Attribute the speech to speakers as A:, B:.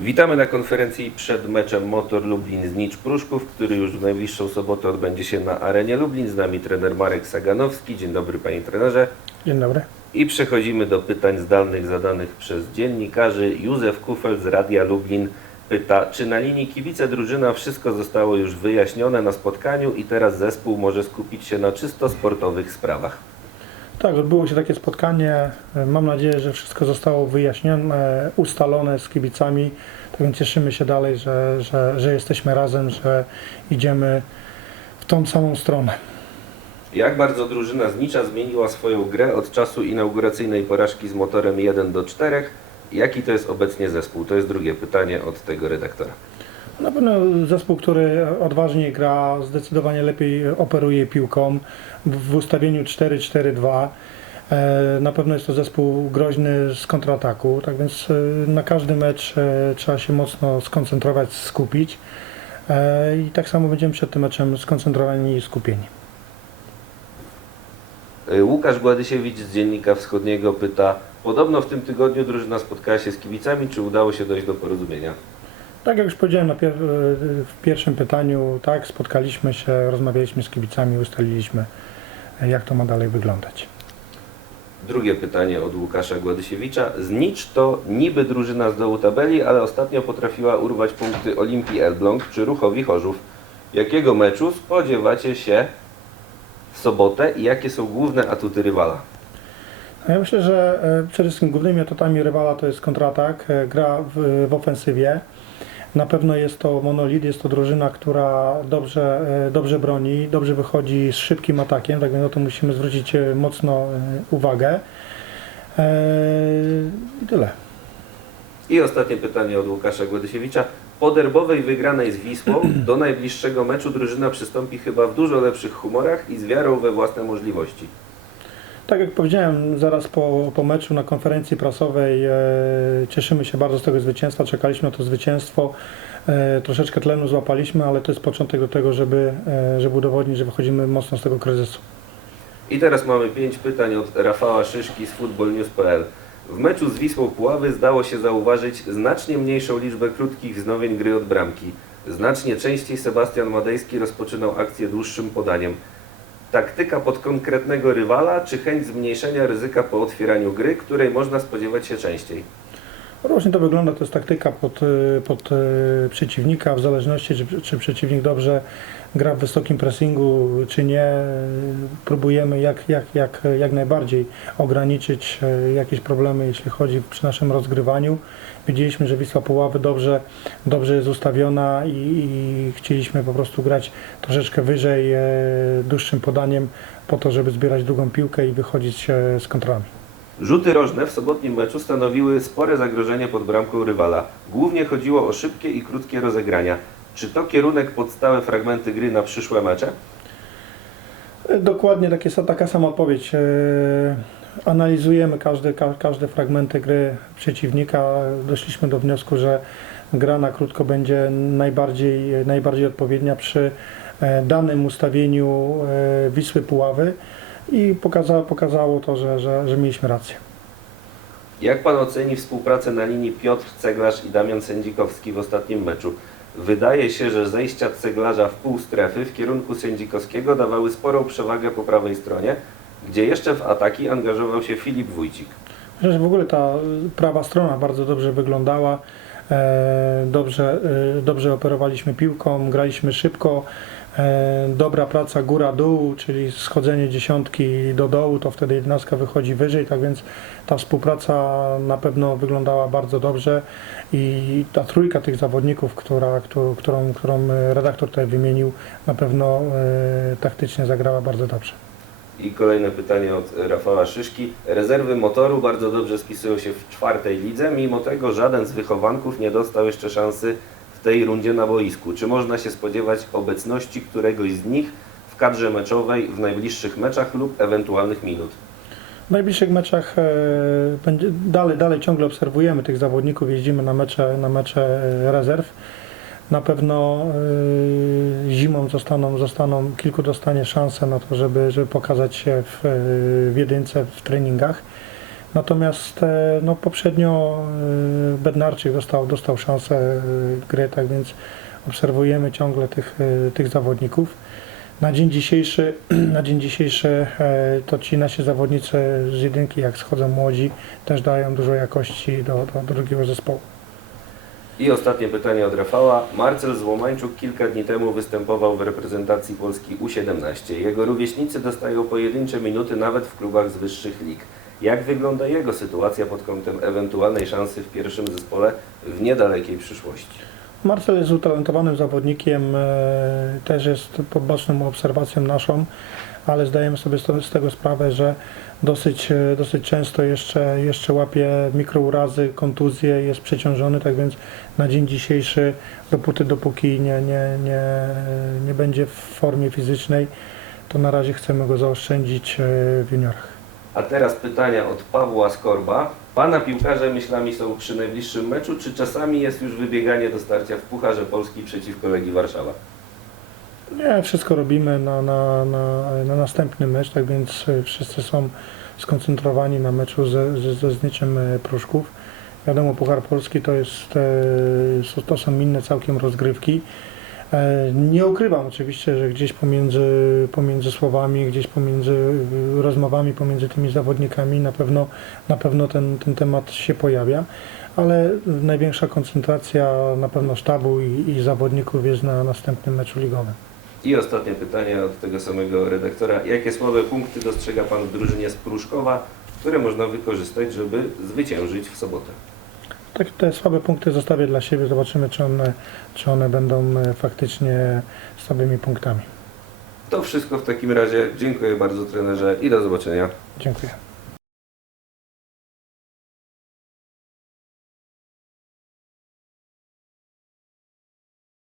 A: Witamy na konferencji przed meczem Motor Lublin z Nicz Pruszków, który już w najbliższą sobotę odbędzie się na arenie Lublin. Z nami trener Marek Saganowski. Dzień dobry panie trenerze.
B: Dzień dobry.
A: I przechodzimy do pytań zdalnych zadanych przez dziennikarzy. Józef Kufel z Radia Lublin pyta, czy na linii kibice drużyna wszystko zostało już wyjaśnione na spotkaniu i teraz zespół może skupić się na czysto sportowych sprawach.
B: Tak, odbyło się takie spotkanie. Mam nadzieję, że wszystko zostało wyjaśnione, ustalone z kibicami. Tak więc cieszymy się dalej, że, że, że jesteśmy razem, że idziemy w tą samą stronę.
A: Jak bardzo drużyna z Nicza zmieniła swoją grę od czasu inauguracyjnej porażki z motorem 1 do 4? Jaki to jest obecnie zespół? To jest drugie pytanie od tego redaktora.
B: Na pewno zespół, który odważnie gra, zdecydowanie lepiej operuje piłką w ustawieniu 4-4-2. E, Na pewno jest to zespół groźny z kontrataku, tak więc e, na każdy mecz e, trzeba się mocno skoncentrować, skupić. I tak samo będziemy przed tym meczem skoncentrowani i skupieni.
A: Łukasz Gładysiewicz z Dziennika Wschodniego pyta, podobno w tym tygodniu drużyna spotkała się z kibicami, czy udało się dojść do porozumienia?
B: Tak jak już powiedziałem na pier- w pierwszym pytaniu, tak, spotkaliśmy się, rozmawialiśmy z kibicami, ustaliliśmy e, jak to ma dalej wyglądać.
A: Drugie pytanie od Łukasza Gładysiewicza. Znicz to niby drużyna z dołu tabeli, ale ostatnio potrafiła urwać punkty Olimpii Elbląg czy Ruchowi Chorzów. Jakiego meczu spodziewacie się w sobotę i jakie są główne atuty rywala?
B: Ja myślę, że e, przede wszystkim głównymi atutami rywala to jest kontratak, e, gra w, w ofensywie. Na pewno jest to monolit, jest to drużyna, która dobrze, e, dobrze broni, dobrze wychodzi z szybkim atakiem, tak więc na to musimy zwrócić e, mocno e, uwagę. I tyle.
A: I ostatnie pytanie od Łukasza Gładysiewicza. Po derbowej wygranej z Wisłą do najbliższego meczu drużyna przystąpi chyba w dużo lepszych humorach i z wiarą we własne możliwości.
B: Tak jak powiedziałem zaraz po, po meczu na konferencji prasowej, e, cieszymy się bardzo z tego zwycięstwa, czekaliśmy na to zwycięstwo, e, troszeczkę tlenu złapaliśmy, ale to jest początek do tego, żeby, e, żeby udowodnić, że wychodzimy mocno z tego kryzysu.
A: I teraz mamy pięć pytań od Rafała Szyszki z footballnews.pl. W meczu z Wisłą Puławy zdało się zauważyć znacznie mniejszą liczbę krótkich wznowień gry od bramki. Znacznie częściej Sebastian Madejski rozpoczynał akcję dłuższym podaniem. Taktyka pod konkretnego rywala, czy chęć zmniejszenia ryzyka po otwieraniu gry, której można spodziewać się częściej?
B: Różnie to wygląda, to jest taktyka pod, e, pod e, przeciwnika, w zależności czy, czy przeciwnik dobrze gra w wysokim pressingu, czy nie. E, Próbujemy jak, jak, jak, jak najbardziej ograniczyć jakieś problemy, jeśli chodzi przy naszym rozgrywaniu. Widzieliśmy, że Wisła Puławy dobrze, dobrze jest ustawiona i, i chcieliśmy po prostu grać troszeczkę wyżej, dłuższym podaniem po to, żeby zbierać długą piłkę i wychodzić z kontrolami.
A: Rzuty rożne w sobotnim meczu stanowiły spore zagrożenie pod bramką rywala. Głównie chodziło o szybkie i krótkie rozegrania. Czy to kierunek pod stałe fragmenty gry na przyszłe mecze?
B: Dokładnie takie, taka sama odpowiedź. E, Analizujemy każde, ka, każde fragmenty gry przeciwnika. Doszliśmy do wniosku, że gra na krótko będzie najbardziej, najbardziej odpowiednia przy e, danym ustawieniu e, Wisły Puławy i pokazało, pokazało to, że, że, że mieliśmy rację.
A: Jak pan oceni współpracę na linii Piotr Ceglarz i Damian Sędzikowski w ostatnim meczu? Wydaje się, że zejścia Ceglarza w pół strefy w kierunku Sędzikowskiego dawały sporą przewagę po prawej stronie, gdzie jeszcze w ataki angażował się Filip Wójcik.
B: Myślę, że w ogóle ta prawa strona bardzo dobrze wyglądała. E, Dobrze, e, dobrze operowaliśmy piłką, graliśmy szybko. E, Dobra praca góra-dół, czyli schodzenie dziesiątki do dołu, to wtedy jedenastka wychodzi wyżej, tak więc ta współpraca na pewno wyglądała bardzo dobrze i ta trójka tych zawodników, która, którą, którą, którą redaktor tutaj wymienił, na pewno e, taktycznie zagrała bardzo dobrze.
A: I kolejne pytanie od Rafała Szyszki. Rezerwy motoru bardzo dobrze spisują się w czwartej lidze, mimo tego żaden z wychowanków nie dostał jeszcze szansy w tej rundzie na boisku. Czy można się spodziewać obecności któregoś z nich w kadrze meczowej w najbliższych meczach lub ewentualnych minut?
B: W najbliższych meczach e, dalej, dalej ciągle obserwujemy tych zawodników, jeździmy na mecze, na mecze e, rezerw. Na pewno e, zimą zostaną, zostaną, kilku dostanie szansę na to, żeby, żeby pokazać się w, w jedynce, w treningach. Natomiast e, no, poprzednio e, Bednarczyk dostał, dostał szansę e, gry, tak więc obserwujemy ciągle tych, tych zawodników. Na dzień dzisiejszy, na dzień dzisiejszy to ci nasi zawodnicy z jedynki, jak schodzą młodzi, też dają dużo jakości do, do drugiego zespołu.
A: I ostatnie pytanie od Rafała. Marcel Złomańczuk kilka dni temu występował w reprezentacji Polski U17. Jego rówieśnicy dostają pojedyncze minuty nawet w klubach z wyższych lig. Jak wygląda jego sytuacja pod kątem ewentualnej szansy w pierwszym zespole w niedalekiej przyszłości?
B: Marcel jest utalentowanym zawodnikiem, e, też jest pod boczną obserwacją naszą, ale zdajemy sobie z tego sprawę, że dosyć, e, dosyć często jeszcze, jeszcze łapie mikrourazy, kontuzje, jest przeciążony, tak więc na dzień dzisiejszy, dopóty, dopóki nie, nie, nie, nie będzie w formie fizycznej, to na razie chcemy go zaoszczędzić e, w juniorach.
A: A teraz pytania od Pawła Skorba. Pana piłkarze myślami są przy najbliższym meczu, czy czasami jest już wybieganie do starcia w Pucharze Polski przeciwko Legii Warszawa?
B: Nie, wszystko robimy na, na, na, na następny mecz, tak więc e, wszyscy są skoncentrowani na meczu ze, ze, ze Zniczem e, Pruszków. Wiadomo, Puchar Polski to, jest, e, to są inne całkiem rozgrywki. E, Nie ukrywam oczywiście, że gdzieś pomiędzy, pomiędzy słowami, gdzieś pomiędzy e, rozmowami pomiędzy tymi zawodnikami na pewno, na pewno ten, ten temat się pojawia, ale największa koncentracja na pewno sztabu i, i zawodników jest na następnym meczu ligowym.
A: I ostatnie pytanie od tego samego redaktora. Jakie słabe punkty dostrzega Pan w drużynie z Pruszkowa, które można wykorzystać, żeby zwyciężyć w sobotę?
B: Tak, te słabe punkty zostawię dla siebie. Zobaczymy, czy one, czy one będą e, faktycznie słabymi punktami.
A: To wszystko w takim razie. Dziękuję bardzo trenerze i do zobaczenia.
B: Dziękuję.